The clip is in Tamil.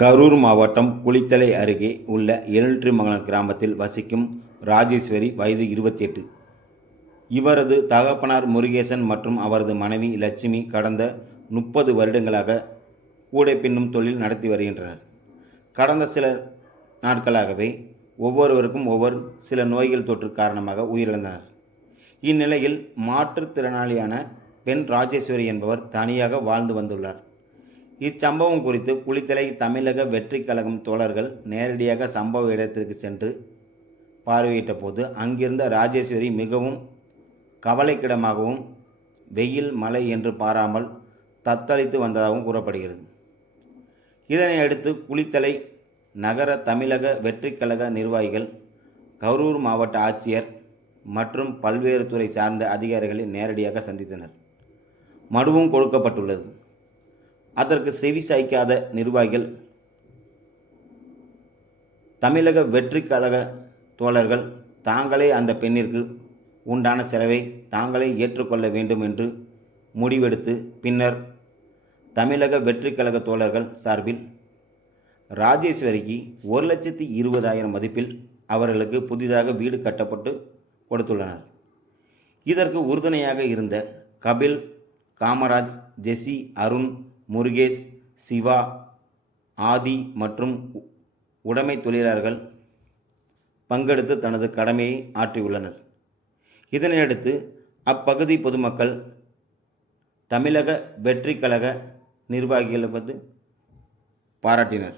கரூர் மாவட்டம் குளித்தலை அருகே உள்ள எழில்மங்கலம் கிராமத்தில் வசிக்கும் ராஜேஸ்வரி வயது இருபத்தி எட்டு இவரது தகப்பனார் முருகேசன் மற்றும் அவரது மனைவி லட்சுமி கடந்த முப்பது வருடங்களாக கூடை பின்னும் தொழில் நடத்தி வருகின்றனர். கடந்த சில நாட்களாகவே ஒவ்வொருவருக்கும் ஒவ்வொரு சில நோய்கள் தொற்று காரணமாக உயிரிழந்தனர். இந்நிலையில் மாற்றுத்திறனாளியான பெண் ராஜேஸ்வரி என்பவர் தனியாக வாழ்ந்து வந்துள்ளார். இச்சம்பவம் குறித்து குளித்தலை தமிழக வெற்றி கழகம் தோழர்கள் நேரடியாக சம்பவ இடத்திற்கு சென்று பார்வையிட்ட போது அங்கிருந்த ராஜேஸ்வரி மிகவும் கவலைக்கிடமாகவும் வெயில் மழை என்று பாராமல் தத்தளித்து வந்ததாகவும் கூறப்படுகிறது. இதனை அடுத்து குளித்தலை நகர தமிழக வெற்றி கழக நிர்வாகிகள் கரூர் மாவட்ட ஆட்சியர் மற்றும் பல்வேறு துறை சார்ந்த அதிகாரிகளை நேரடியாக சந்தித்தனர். மனுவும் கொடுக்கப்பட்டுள்ளது. அதற்கு செவி சாய்க்காத நிர்வாகிகள் தமிழக வெற்றி கழக தோழர்கள் தாங்களே அந்த பெண்ணிற்கு உண்டான செலவை தாங்களே ஏற்றுக்கொள்ள வேண்டும் என்று முடிவெடுத்து பின்னர் தமிழக வெற்றி கழக தோழர்கள் சார்பில் ராஜேஸ்வரிக்கு ஒரு லட்சத்தி இருபதாயிரம் மதிப்பில் அவர்களுக்கு புதிதாக வீடு கட்டப்பட்டு கொடுத்துள்ளனர். இதற்கு உறுதுணையாக இருந்த கபில் காமராஜ் ஜெசி அருண் முருகேஷ் சிவா ஆதி மற்றும் உடைமை தொழிலாளர்கள் பங்கெடுத்து தனது கடமையை ஆற்றியுள்ளனர் இதனையடுத்து அப்பகுதி பொதுமக்கள் தமிழக வெற்றி கழக நிர்வாகிகளை வந்து பாராட்டினர்.